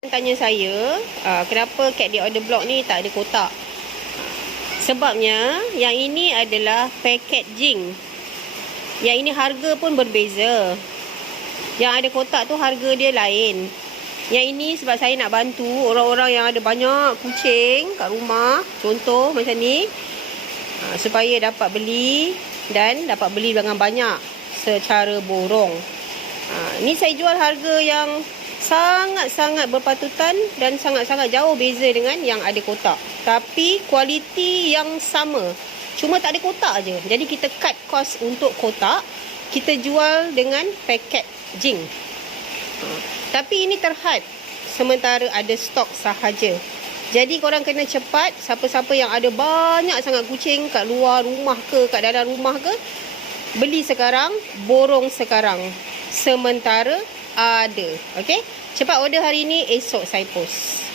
Tanya saya, kenapa cat di order block ni tak ada kotak? Sebabnya, yang ini adalah packaging. Yang ini harga pun berbeza. Yang ada kotak tu harga dia lain. Yang ini sebab saya nak bantu orang-orang yang ada banyak kucing kat rumah. Contoh macam ni. Supaya dapat beli dan dapat beli dengan banyak secara borong. Ni saya jual harga yang sangat-sangat berpatutan dan sangat-sangat jauh beza dengan yang ada kotak. Tapi kualiti yang sama. Cuma tak ada kotak je. Jadi kita cut cost untuk kotak. Kita jual dengan packaging. Tapi ini terhad. Sementara ada stok sahaja. Jadi korang kena cepat. Siapa-siapa yang ada banyak sangat kucing kat luar rumah ke, kat dalam rumah ke, beli sekarang, borong sekarang. Sementara ada. Okey? Cepat order hari ni, esok saya post.